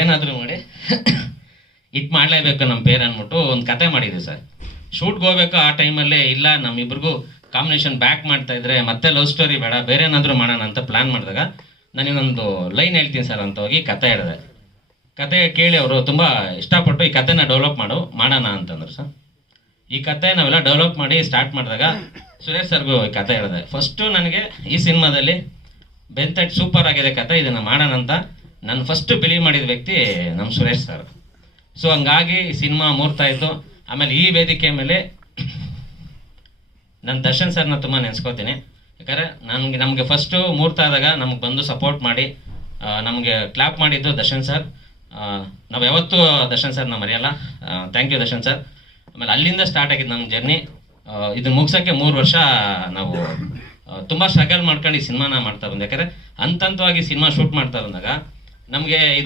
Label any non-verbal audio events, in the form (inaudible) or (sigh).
ಏನಾದರೂ ಮಾಡಿ. (coughs) ಇಟ್ ಮಾಡಲೇಬೇಕು ನಮ್ಮ ಪೇರ್ ಅಂದ್ಬಿಟ್ಟು ಒಂದು ಕತೆ ಮಾಡಿದ್ವಿ ಸರ್. ಶೂಟ್ಗೆ ಹೋಗ್ಬೇಕು ಆ ಟೈಮಲ್ಲೇ ಇಲ್ಲ, ನಮ್ಮಿಬ್ರಿಗೂ ಕಾಂಬಿನೇಷನ್ ಬ್ಯಾಕ್ ಮಾಡ್ತಾ ಇದ್ರೆ ಮತ್ತೆ ಲವ್ ಸ್ಟೋರಿ ಬೇಡ, ಬೇರೆ ಏನಾದರೂ ಮಾಡೋಣ ಅಂತ ಪ್ಲಾನ್ ಮಾಡಿದಾಗ ನನಗೊಂದು ಲೈನ್ ಹೇಳ್ತೀನಿ ಸರ್ ಅಂತ ಹೋಗಿ ಕತೆ ಹೇಳಿದೆ. ಕತೆ ಕೇಳಿ ಅವರು ತುಂಬ ಇಷ್ಟಪಟ್ಟು ಈ ಕತೆನ ಡೆವಲಪ್ ಮಾಡು, ಮಾಡೋಣ ಅಂತಂದ್ರು ಸರ್. ಈ ಕತೆ ನಾವೆಲ್ಲ ಡೆವಲಪ್ ಮಾಡಿ ಸ್ಟಾರ್ಟ್ ಮಾಡಿದಾಗ ಸುರೇಶ್ ಸರ್ಗೂ ಈ ಕತೆ ಹೇಳಿದೆ. ಫಸ್ಟು ನನಗೆ ಈ ಸಿನಿಮಾದಲ್ಲಿ ಬೆಂತಟ್ ಸೂಪರ್ ಆಗಿದೆ ಕತೆ, ಇದನ್ನು ಮಾಡೋಣ ಅಂತ ನಾನು ಫಸ್ಟ್ ಬಿಲೀವ್ ಮಾಡಿದ ವ್ಯಕ್ತಿ ನಮ್ಮ ಸುರೇಶ್ ಸರ್ ಸೊ ಹಂಗಾಗಿ ಸಿನಿಮಾ ಮೂರ್ತ ಆಯಿತು. ಆಮೇಲೆ ಈ ವೇದಿಕೆ ಮೇಲೆ ನನ್ನ ದರ್ಶನ್ ಸರ್ನ ತುಂಬ ನೆನೆಸ್ಕೋತೀನಿ. ಯಾಕಂದರೆ ನನಗೆ ನಮಗೆ ಫಸ್ಟು ಮೂರ್ತ ಆದಾಗ ನಮ್ಗೆ ಬಂದು ಸಪೋರ್ಟ್ ಮಾಡಿ ನಮಗೆ ಕ್ಲಾಪ್ ಮಾಡಿದ್ದು ದರ್ಶನ್ ಸರ್ ನಾವು ಯಾವತ್ತೂ ದರ್ಶನ್ ಸರ್ನ ಮರೆಯಲ್ಲ. ಥ್ಯಾಂಕ್ ಯು ದರ್ಶನ್ ಸರ್ ಆಮೇಲೆ ಅಲ್ಲಿಂದ ಸ್ಟಾರ್ಟ್ ಆಗಿದ್ದು ನಮ್ಮ ಜರ್ನಿ ಇದನ್ನ ಮುಗ್ಸೋಕ್ಕೆ ಮೂರು ವರ್ಷ ನಾವು ತುಂಬ ಸ್ಟ್ರಗಲ್ ಮಾಡ್ಕೊಂಡು ಈ ಸಿನಿಮಾನ ಮಾಡ್ತಾ ಬಂದೆ ಯಾಕಂದರೆ ಹಂತ ಹಂತವಾಗಿ ಸಿನಿಮಾ ಶೂಟ್ ಮಾಡ್ತಾ ಬಂದಾಗ ನಮಗೆ ಇದು